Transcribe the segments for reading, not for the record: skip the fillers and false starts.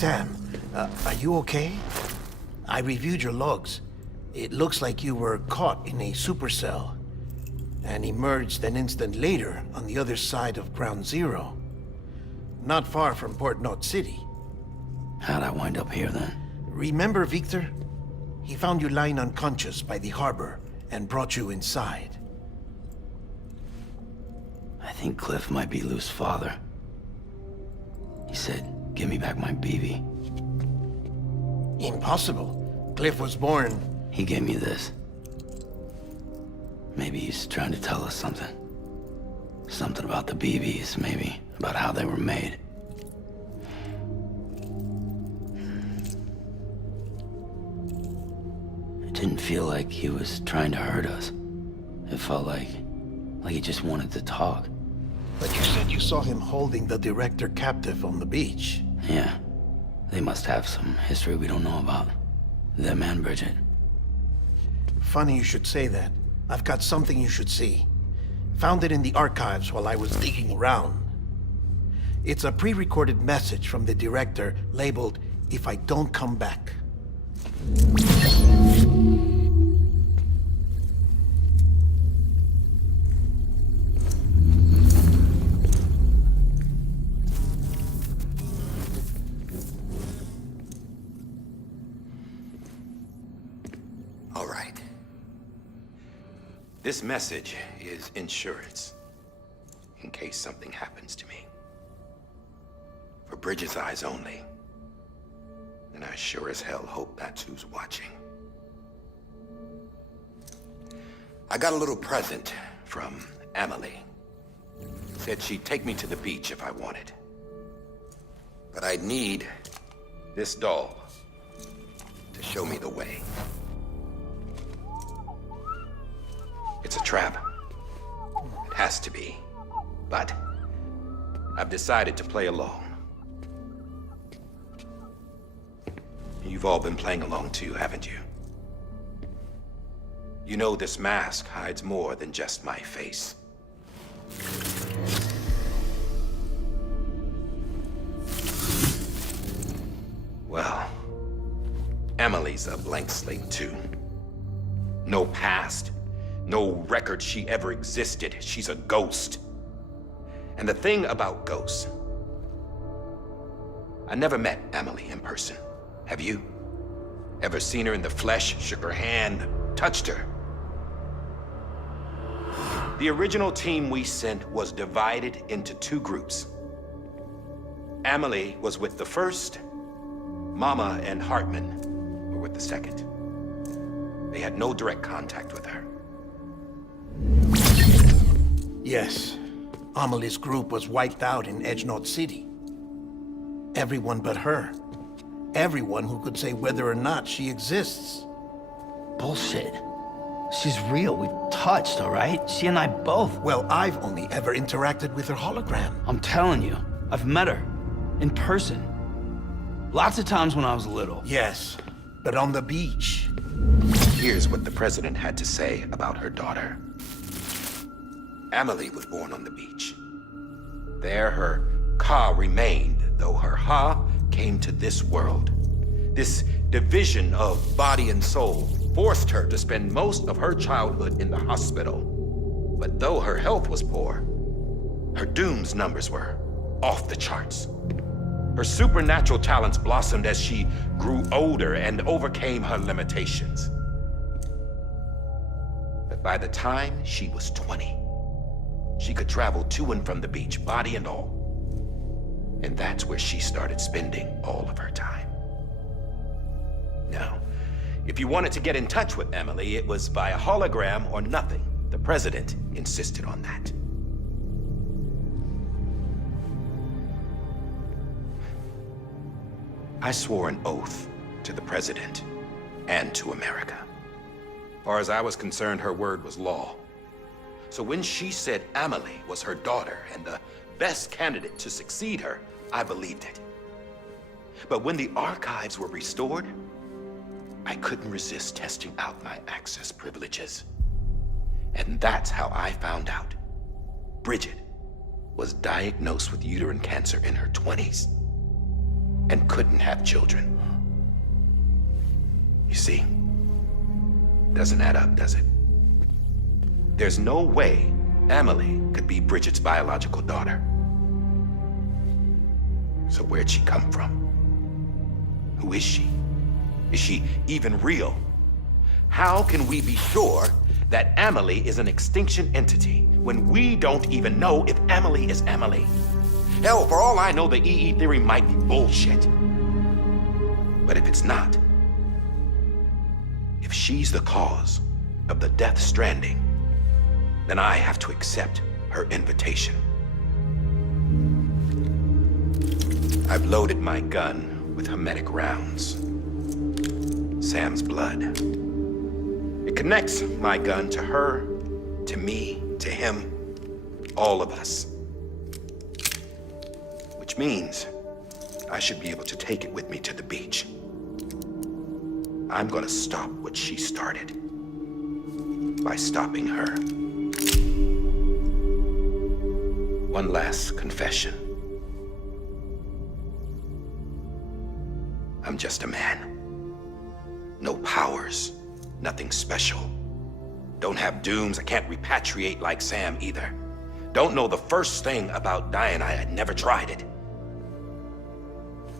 Sam, are you okay? I reviewed your logs. It looks like you were caught in a supercell and emerged an instant later on the other side of Ground Zero. Not far from Port Knot City. How'd I wind up here then? Remember Victor? He found you lying unconscious by the harbor and brought you inside. I think Cliff might be Lou's father. He said, give me back my BB. Impossible. Cliff was born... He gave me this. Maybe he's trying to tell us something. Something about the BBs, maybe. About how they were made. It didn't feel like he was trying to hurt us. It felt like he just wanted to talk. But you said you saw him holding the director captive on the beach. Yeah. They must have some history we don't know about. Them and Bridget. Funny you should say that. I've got something you should see. Found it in the archives while I was digging around. It's a pre-recorded message from the director labeled, "If I don't come back." All right. This message is insurance, in case something happens to me. For Bridget's eyes only. And I sure as hell hope that's who's watching. I got a little present from Emily. Said she'd take me to the beach if I wanted. But I'd need this doll to show me the way. It's a trap. It has to be. But I've decided to play along. You've all been playing along too, haven't you? You know this mask hides more than just my face. Well, Emily's a blank slate too. No past. No record she ever existed. She's a ghost. And the thing about ghosts, I never met Emily in person. Have you? Ever seen her in the flesh, shook her hand, touched her? The original team we sent was divided into two groups. Emily was with the first. Mama and Hartman were with the second. They had no direct contact with her. Yes. Amelie's group was wiped out in Edge Knot City. Everyone but her. Everyone who could say whether or not she exists. Bullshit. She's real. We've touched, all right? She and I both. Well, I've only ever interacted with her hologram. I'm telling you, I've met her. In person. Lots of times when I was little. Yes, but on the beach. Here's what the president had to say about her daughter. Emily was born on the beach. There her Ka remained, though her Ha came to this world. This division of body and soul forced her to spend most of her childhood in the hospital. But though her health was poor, her Doom's numbers were off the charts. Her supernatural talents blossomed as she grew older and overcame her limitations. But by the time she was 20, she could travel to and from the beach, body and all. And that's where she started spending all of her time. Now, if you wanted to get in touch with Emily, it was via hologram or nothing. The president insisted on that. I swore an oath to the president and to America. As far as I was concerned, her word was law. So when she said Emily was her daughter and the best candidate to succeed her, I believed it. But when the archives were restored, I couldn't resist testing out my access privileges. And that's how I found out Bridget was diagnosed with uterine cancer in her 20s. and couldn't have children. You see, doesn't add up, does it? There's no way Amelie could be Bridget's biological daughter. So where'd she come from? Who is she? Is she even real? How can we be sure that Amelie is an extinction entity when we don't even know if Amelie is Amelie? Hell, for all I know, the EE theory might be bullshit. But if it's not, if she's the cause of the death stranding, then I have to accept her invitation. I've loaded my gun with hermetic rounds. Sam's blood. It connects my gun to her, to me, to him, all of us. Which means I should be able to take it with me to the beach. I'm gonna stop what she started by stopping her. One last confession. I'm just a man. No powers, nothing special. Don't have dooms, I can't repatriate like Sam either. Don't know the first thing about dying, I had never tried it.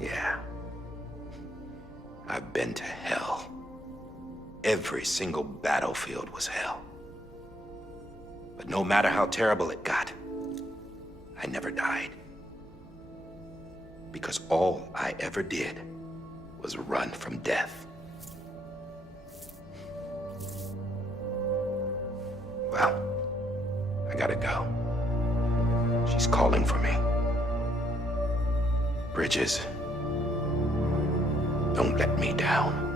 Yeah. I've been to hell. Every single battlefield was hell. But no matter how terrible it got, I never died. Because all I ever did was run from death. Well, I gotta go. She's calling for me. Bridges, don't let me down.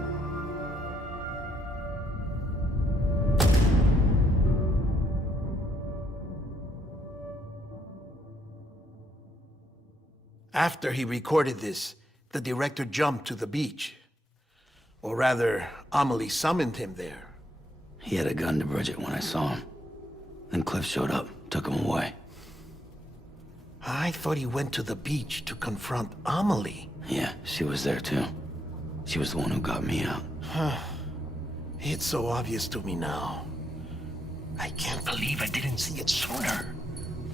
After he recorded this, the director jumped to the beach. Or rather, Amelie summoned him there. He had a gun to Bridget when I saw him. Then Cliff showed up, took him away. I thought he went to the beach to confront Amelie. Yeah, she was there too. She was the one who got me out. It's so obvious to me now. I can't believe I didn't see it sooner.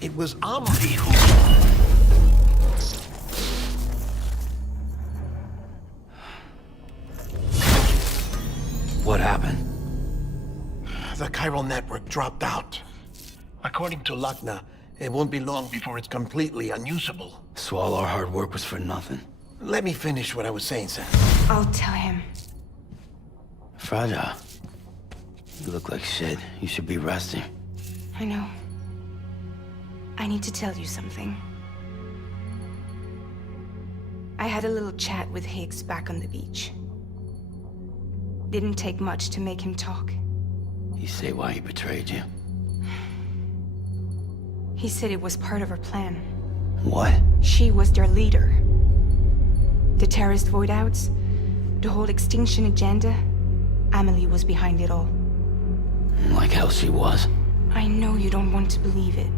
It was Amelie who... What happened? The chiral network dropped out. According to Lakna, it won't be long before it's completely unusable. So all our hard work was for nothing. Let me finish what I was saying, Sam. I'll tell him. Fragile. You look like shit. You should be resting. I know. I need to tell you something. I had a little chat with Higgs back on the beach. Didn't take much to make him talk. You say why he betrayed you? He said it was part of her plan. What? She was their leader. The terrorist voidouts, the whole extinction agenda, Amelie was behind it all. Like hell she was. I know you don't want to believe it,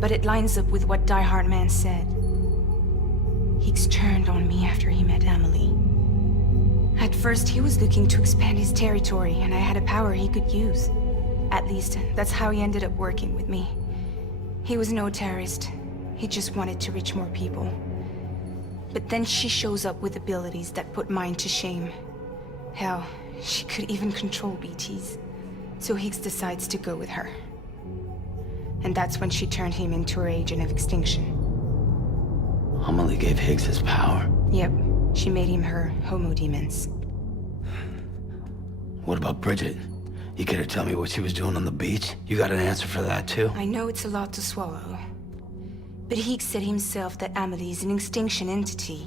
but it lines up with what Die Hard Man said. Higgs turned on me after he met Amelie. At first, he was looking to expand his territory, and I had a power he could use. At least, that's how he ended up working with me. He was no terrorist. He just wanted to reach more people. But then she shows up with abilities that put mine to shame. Hell, she could even control BTs. So Higgs decides to go with her. And that's when she turned him into her agent of extinction. Amelie gave Higgs his power. Yep, she made him her Homo Demens. What about Bridget? You care to tell me what she was doing on the beach? You got an answer for that too? I know it's a lot to swallow. But Higgs said himself that Amelie is an extinction entity.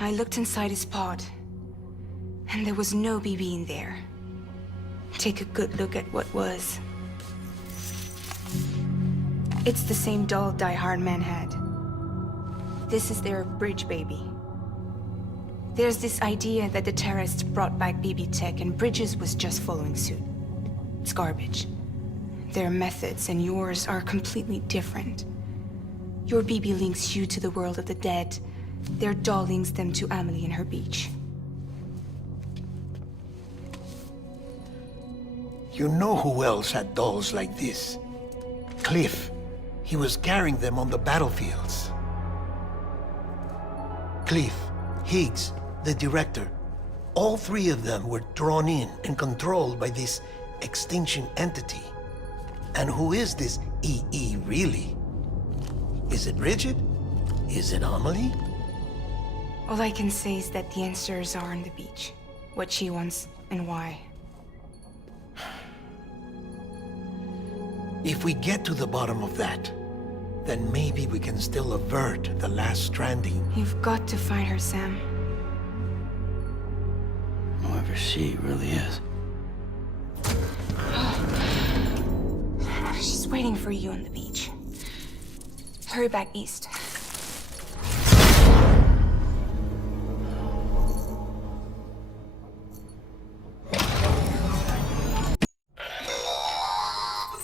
I looked inside his pod, and there was no BB in there. Take a good look at what was. It's the same doll Die Hard Man had. This is their bridge baby. There's this idea that the terrorists brought back BB tech and Bridges was just following suit. It's garbage. Their methods and yours are completely different. Your BB links you to the world of the dead, Their doll links them to Amelie and her beach. You know who else had dolls like this? Cliff. He was carrying them on the battlefields. Cliff, Higgs, the director. All three of them were drawn in and controlled by this extinction entity. And who is this EE really? Is it Bridget? Is it Amelie? All I can say is that the answers are on the beach. What she wants and why. If we get to the bottom of that, then maybe we can still avert the last stranding. You've got to find her, Sam. Whoever she really is. She's waiting for you on the beach. Hurry back east.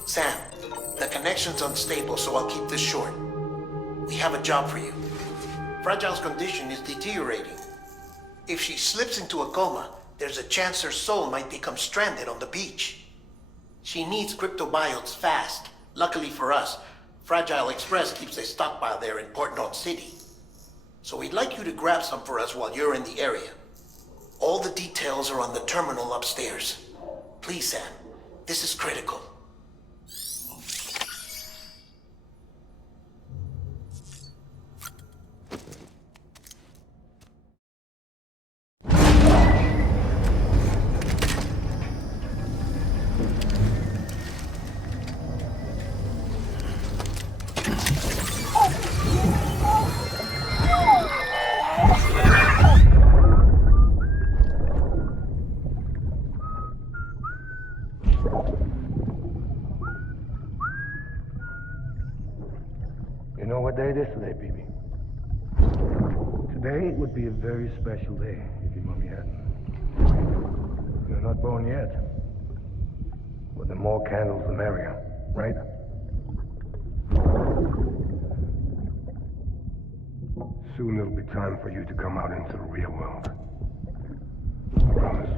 Sam, the connection's unstable, so I'll keep this short. We have a job for you. Fragile's condition is deteriorating. If she slips into a coma, there's a chance her soul might become stranded on the beach. She needs cryptobiotes fast. Luckily for us, Fragile Express keeps a stockpile there in Port North City. So we'd like you to grab some for us while you're in the area. All the details are on the terminal upstairs. Please, Sam, this is critical. You know what day it is today, BB? Today would be a very special day if your mommy hadn't. You're not born yet. But the more candles, the merrier, right? Soon it'll be time for you to come out into the real world. I promise.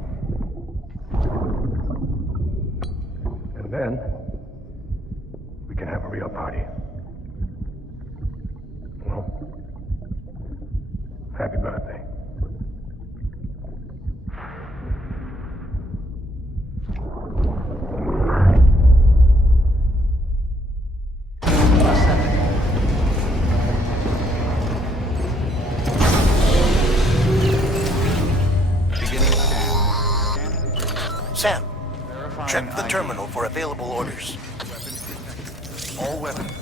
And then, we can have a real party. Well, happy birthday. Sam, check the terminal for available orders. All weapons.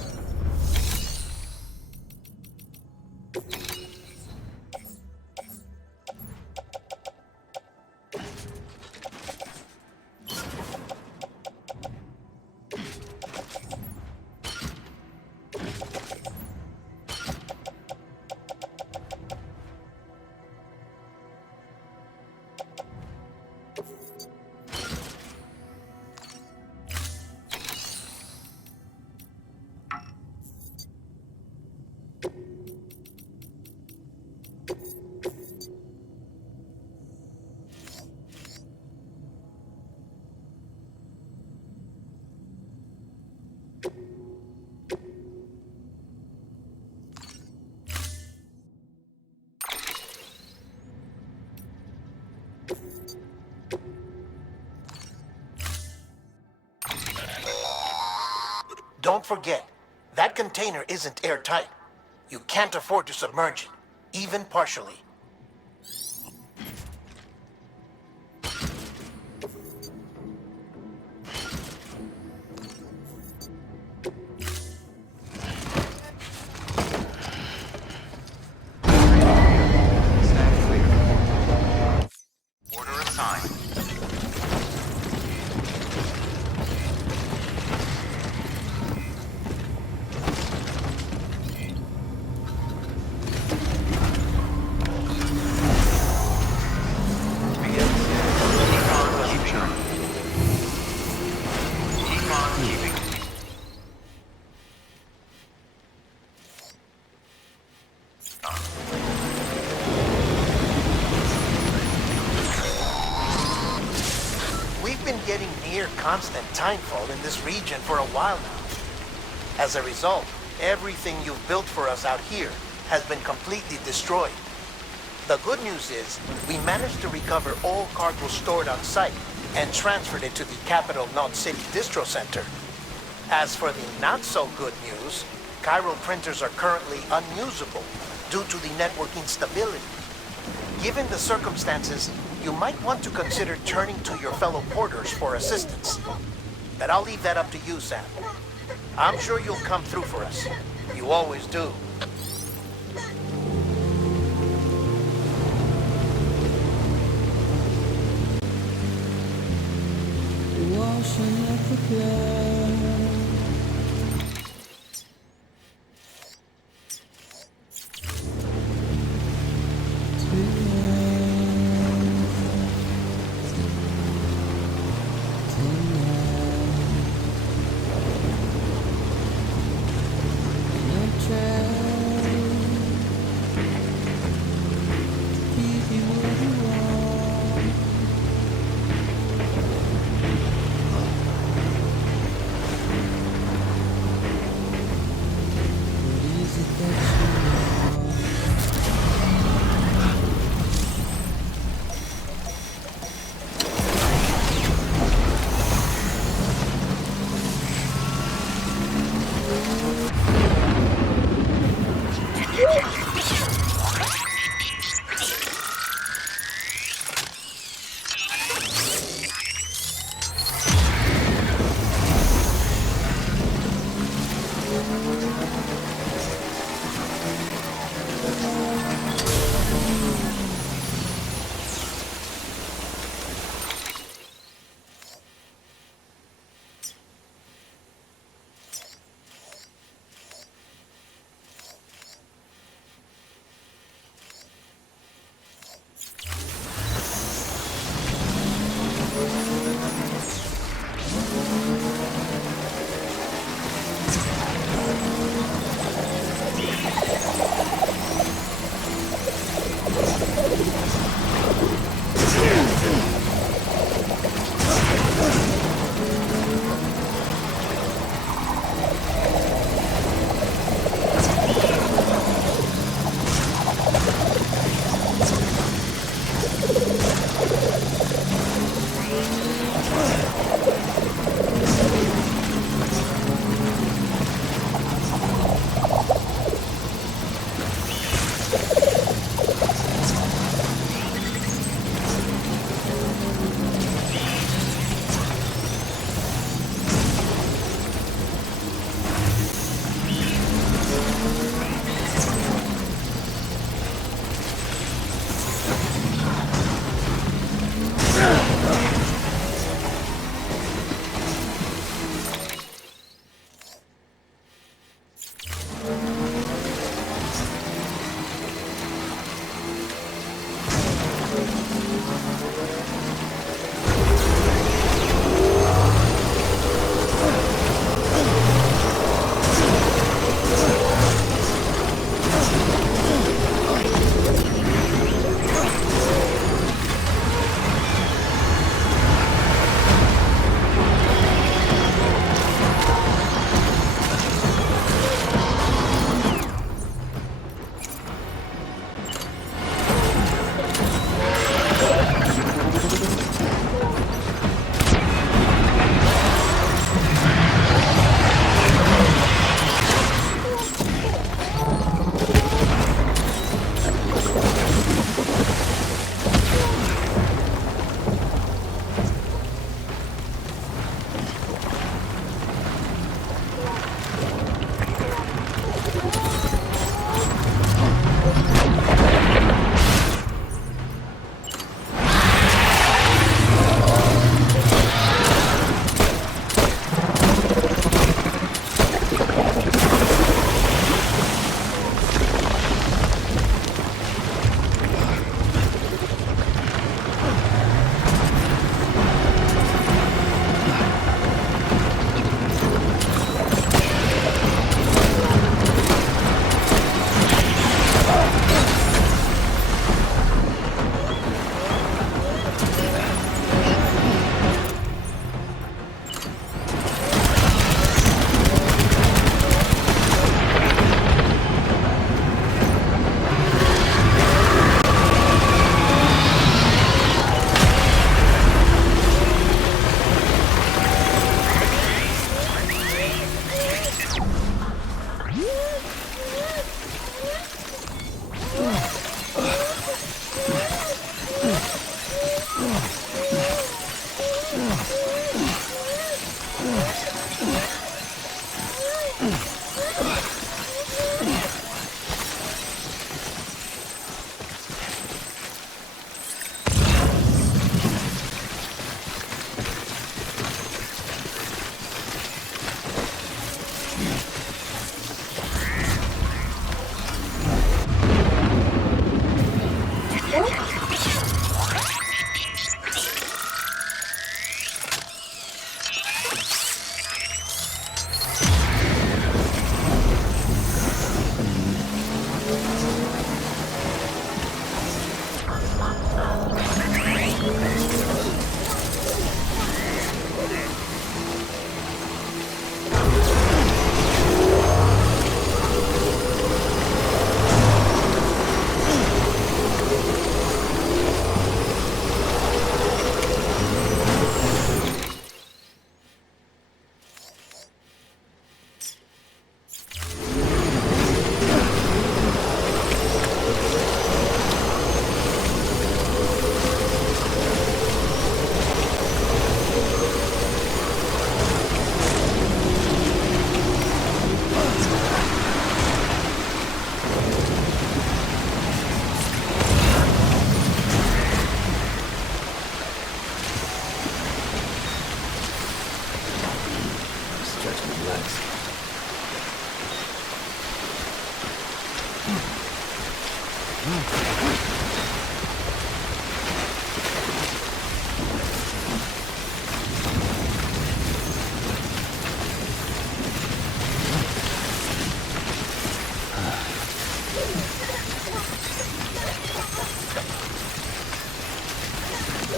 Don't forget, that container isn't airtight. You can't afford to submerge it, even partially. Stand clear. Order assigned. getting near constant timefall in this region for a while now. As a result, everything you've built for us out here has been completely destroyed. The good news is, we managed to recover all cargo stored on site and transferred it to the Capital Knot City Distro Center. As for the not-so-good news, chiral printers are currently unusable due to the network instability. Given the circumstances, you might want to consider turning to your fellow porters for assistance. But I'll leave that up to you, Sam. I'm sure you'll come through for us. You always do. Washing up the blood.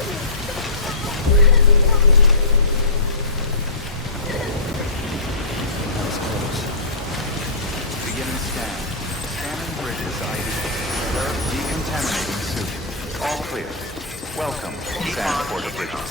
That was close. Beginning scan. Scanning bridges ID. Alert decontaminating suit. All clear. Welcome, Sand Porter Bridges.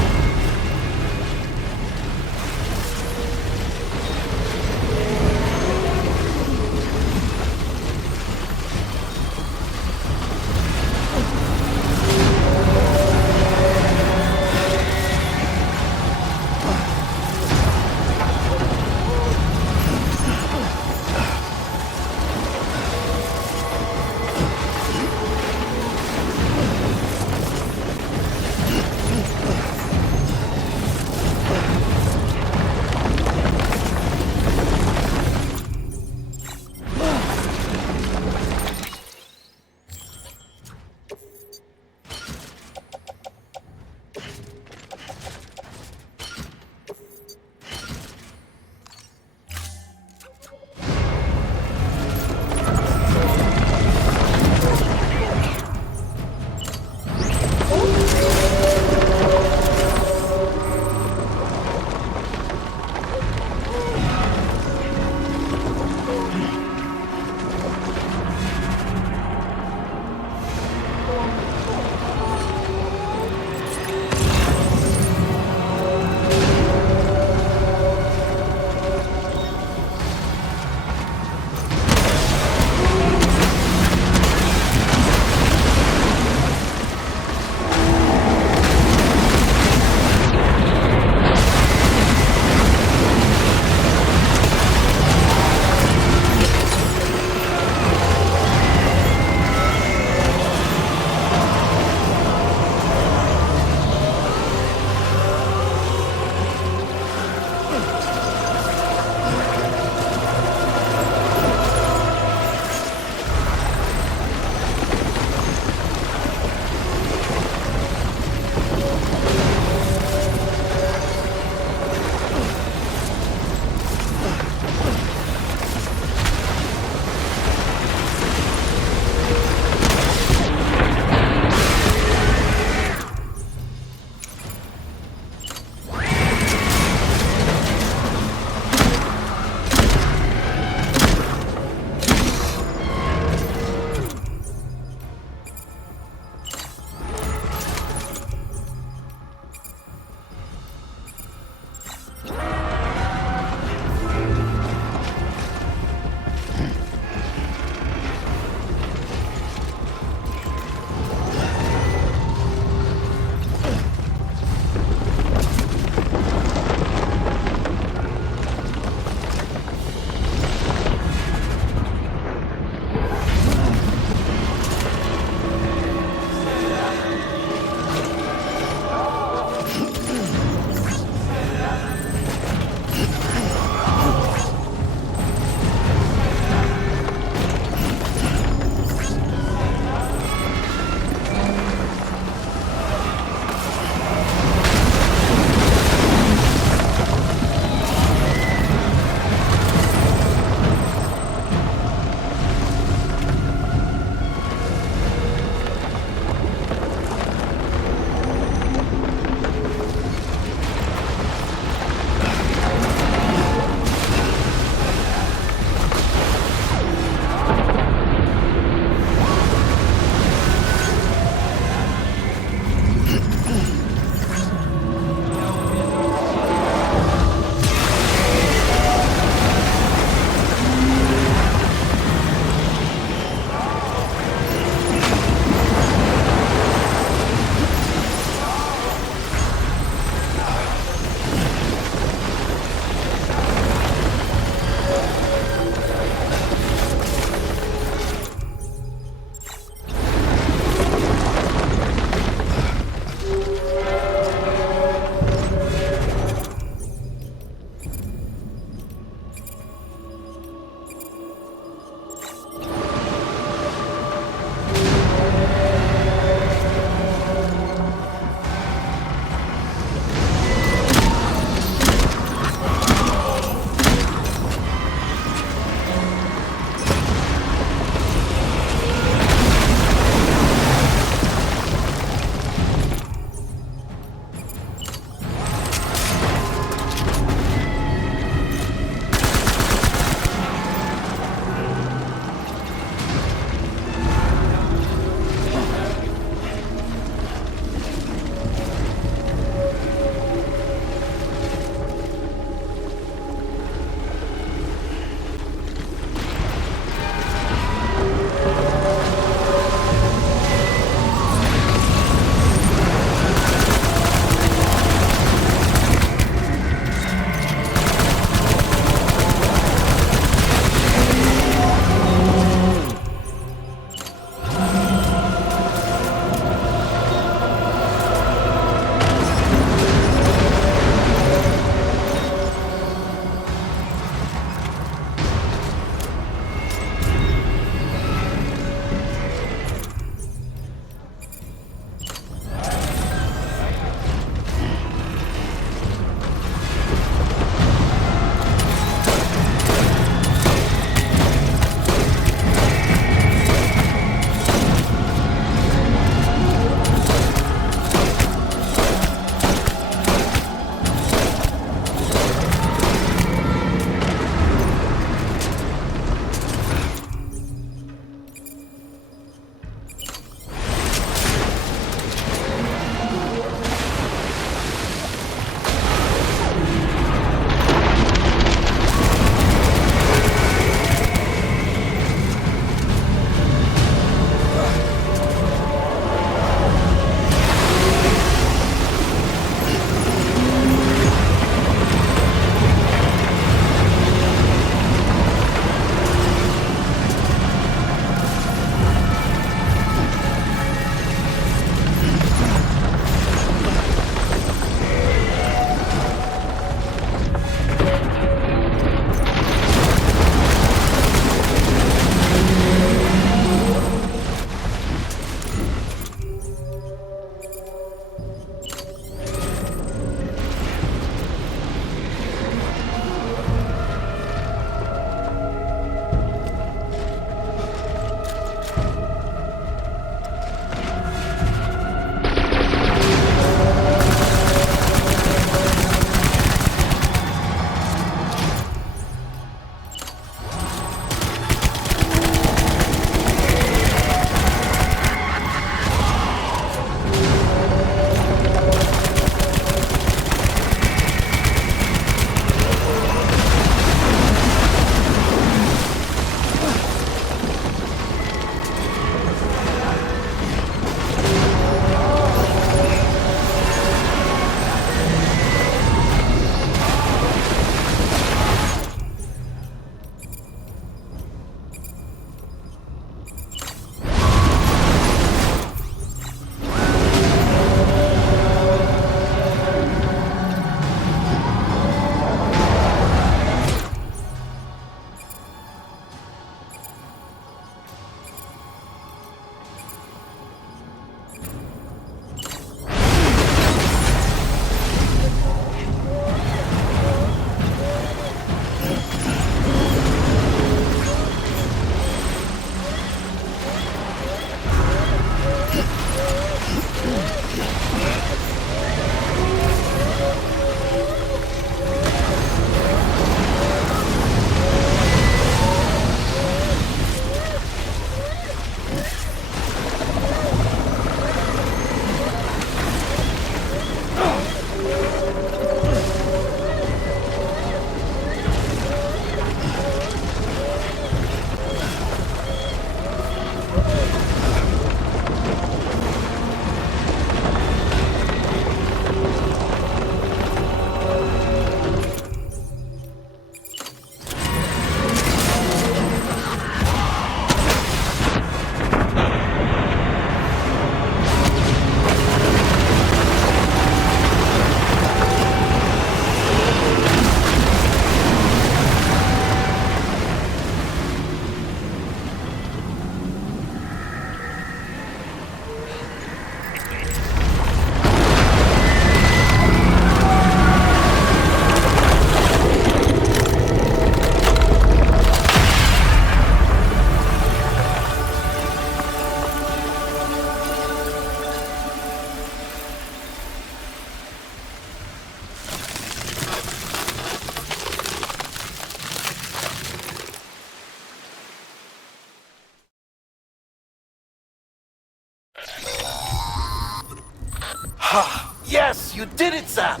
Ha! Yes, you did it, Zap!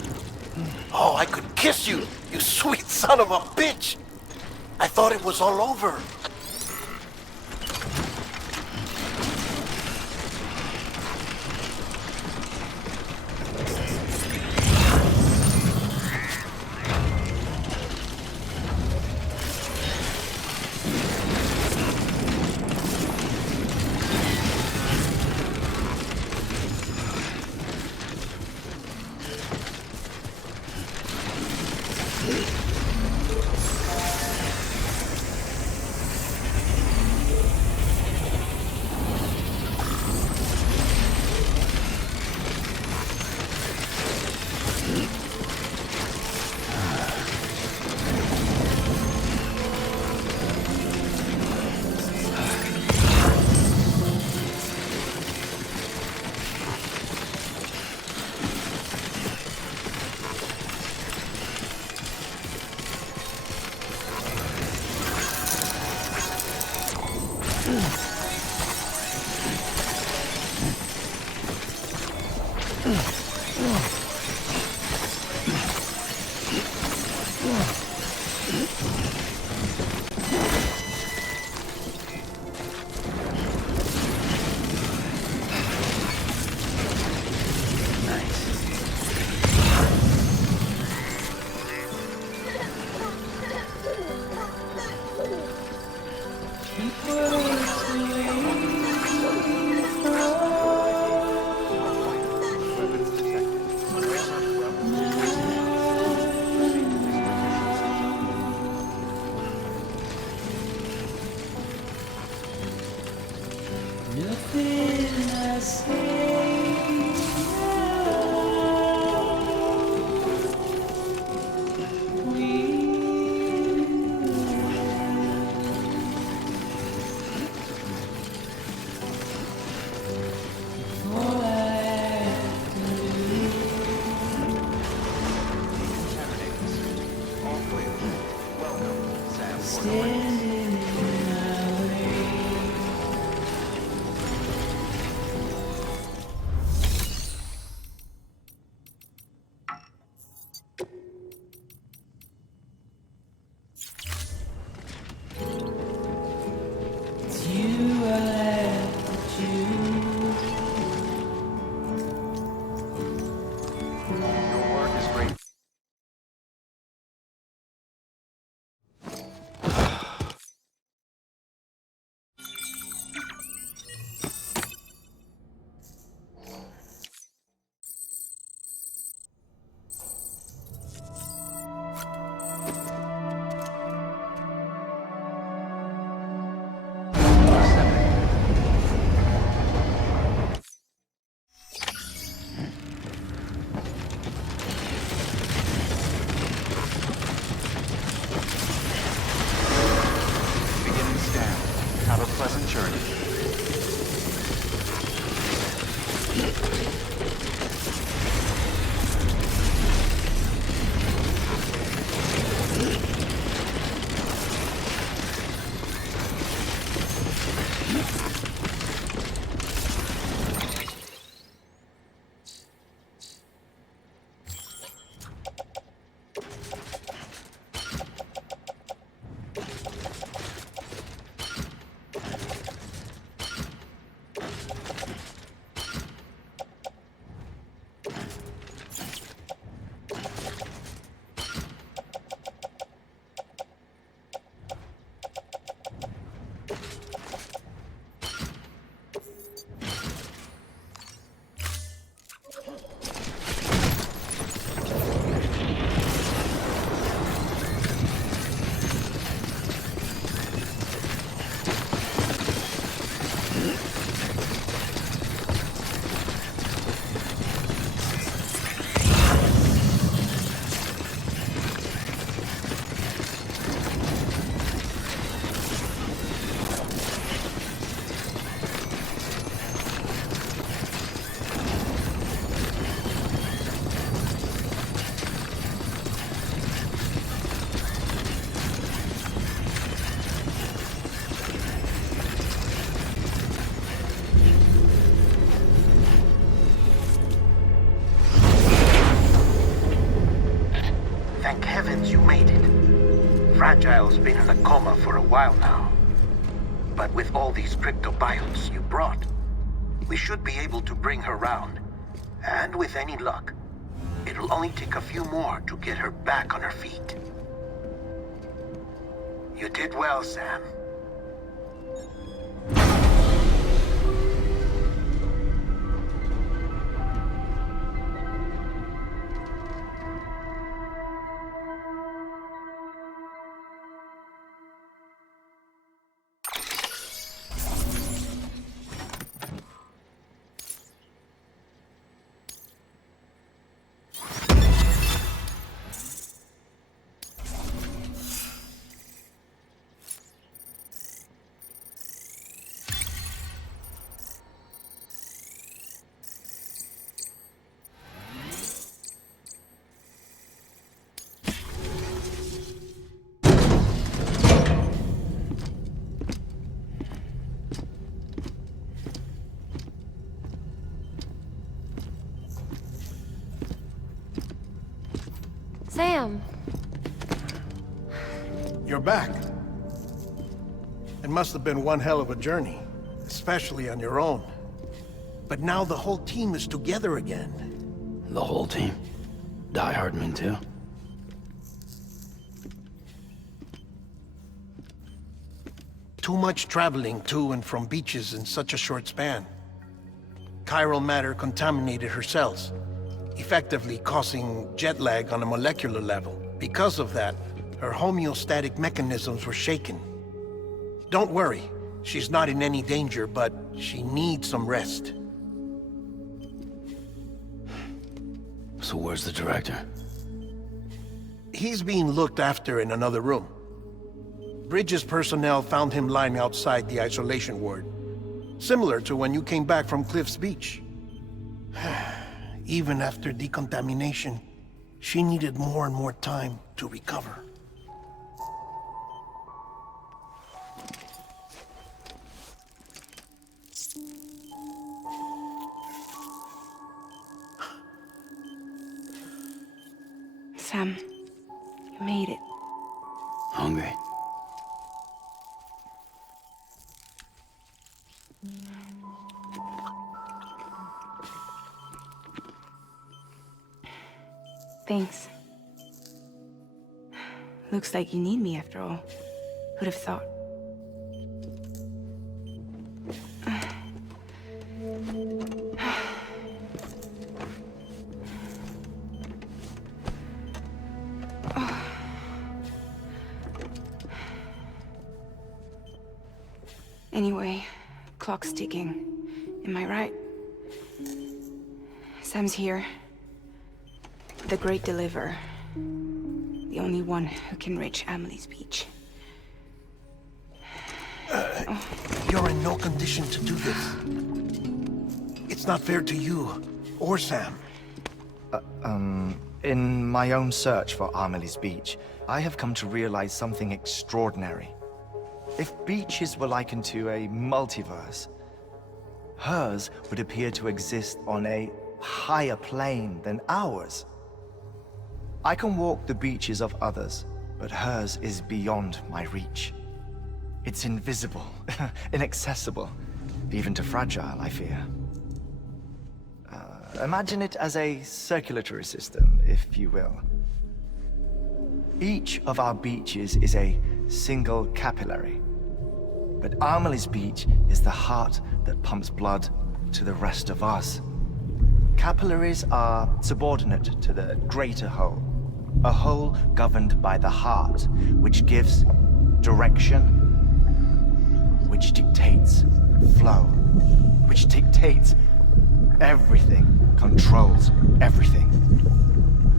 Oh, I could kiss you, you sweet son of a bitch! I thought it was all over. Nothing I say. All clear. Welcome, Sam. Standing in my way. It's you I have to choose. Your work is great. Fragile's been in a coma for a while now. But with all these cryptobiotes you brought, we should be able to bring her round. And with any luck, it'll only take a few more to get her back on her feet. You did well, Sam. Sam! You're back. It must have been one hell of a journey, especially on your own. But now the whole team is together again. The whole team? Die Hardman too? Too much traveling to and from beaches in such a short span. Chiral matter contaminated her cells, effectively causing jet lag on a molecular level. Because of that, her homeostatic mechanisms were shaken. Don't worry, she's not in any danger, but she needs some rest. So where's the director? He's being looked after in another room. Bridges personnel found him lying outside the isolation ward, similar to when you came back from Cliff's Beach. Even after decontamination, she needed more and more time to recover. Sam, you made it. Hungry? Thanks. Looks like you need me after all. Who'd have thought? Anyway, clock's ticking. Am I right? Sam's here. The Great Deliverer. The only one who can reach Amelie's Beach. You're in no condition to do this. It's not fair to you, or Sam. In my own search for Amelie's Beach, I have come to realize something extraordinary. If beaches were likened to a multiverse, hers would appear to exist on a higher plane than ours. I can walk the beaches of others, but hers is beyond my reach. It's invisible, inaccessible, even to Fragile, I fear. Imagine it as a circulatory system, if you will. Each of our beaches is a single capillary, but Amelie's Beach is the heart that pumps blood to the rest of us. Capillaries are subordinate to the greater whole, a whole governed by the heart, which gives direction, which dictates flow, which dictates everything, controls everything.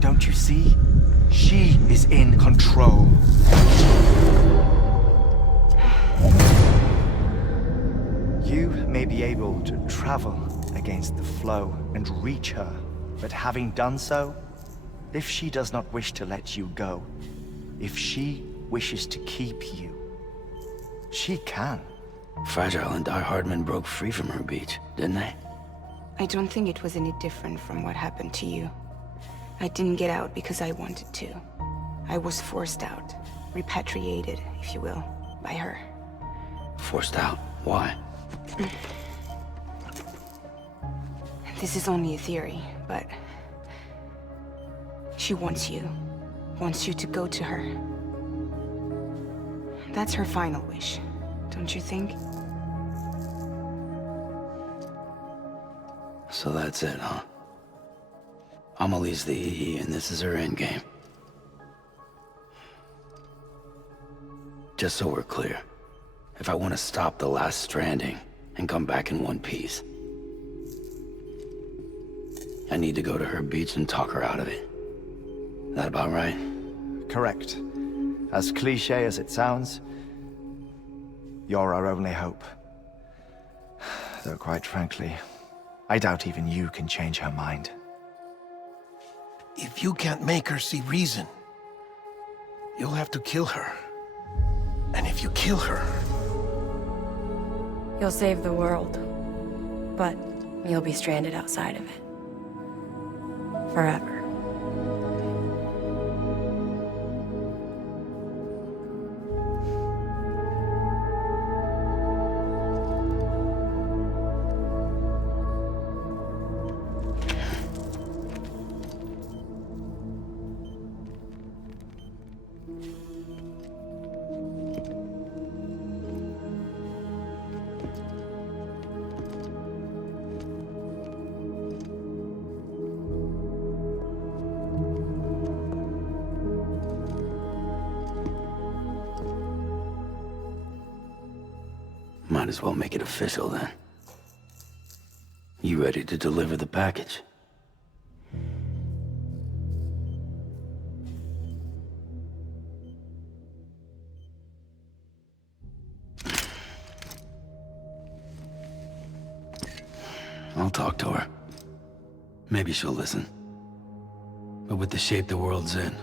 Don't you see? She is in control. You may be able to travel against the flow and reach her, but having done so, if she does not wish to let you go, if she wishes to keep you, she can. Fragile and Die Hardman broke free from her beach, didn't they? I don't think it was any different from what happened to you. I didn't get out because I wanted to. I was forced out. repatriated, if you will, by her. Forced out. Why? This is only a theory, but she wants you to go to her. That's her final wish, don't you think? So that's it, huh? Amelie's the EE, and this is her endgame. Just so we're clear, if I want to stop the last Stranding and come back in one piece, I need to go to her beach and talk her out of it. That about right? Correct. As cliche as it sounds, you're our only hope. Though quite frankly, I doubt even you can change her mind. If you can't make her see reason, you'll have to kill her. And if you kill her... You'll save the world, but you'll be stranded outside of it. Forever. Might as well make it official then. You ready to deliver the package? I'll talk to her. Maybe she'll listen. But with the shape the world's in,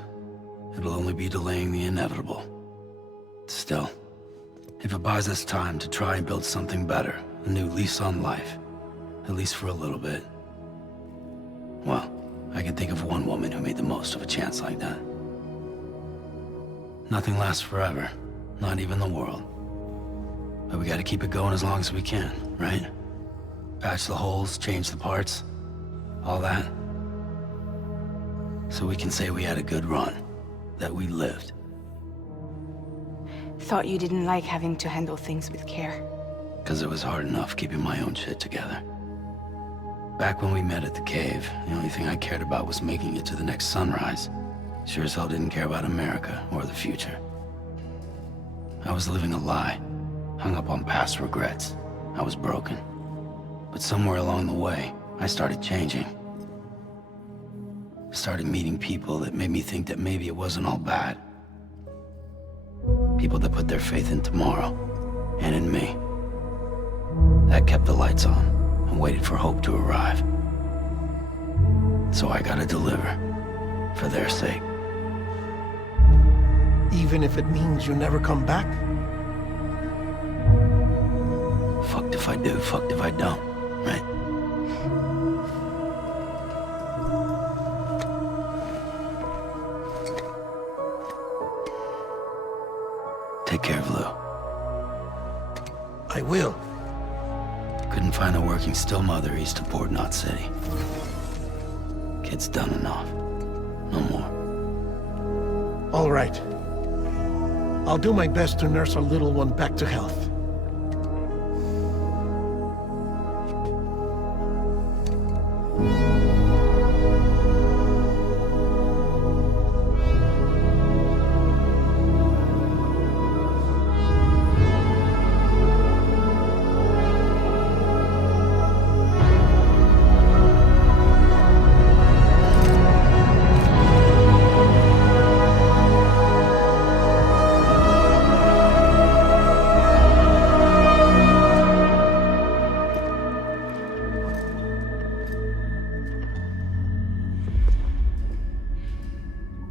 it'll only be delaying the inevitable. Still, if it buys us time to try and build something better, a new lease on life, at least for a little bit, well, I can think of one woman who made the most of a chance like that. Nothing lasts forever, not even the world. But we gotta keep it going as long as we can, right? Patch the holes, change the parts, all that. So we can say we had a good run, that we lived. Thought you didn't like having to handle things with care. 'Cause it was hard enough keeping my own shit together. Back when we met at the cave, the only thing I cared about was making it to the next sunrise. Sure as hell didn't care about America or the future. I was living a lie, hung up on past regrets. I was broken. But somewhere along the way, I started changing. Started meeting people that made me think that maybe it wasn't all bad. People that put their faith in tomorrow, and in me. That kept the lights on, and waited for hope to arrive. So I gotta deliver, for their sake. Even if it means you never come back? Fucked if I do, fucked if I don't, right? Take care of Lou. I will. Couldn't find a working still mother east of Port Knot City. Kid's done enough. No more. All right. I'll do my best to nurse our little one back to health.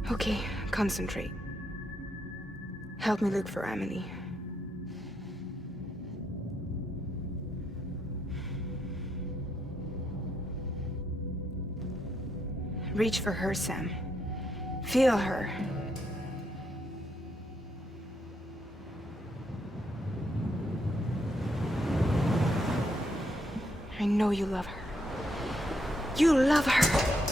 Okay, concentrate. Help me look for Emily. Reach for her, Sam. Feel her. I know you love her. You love her.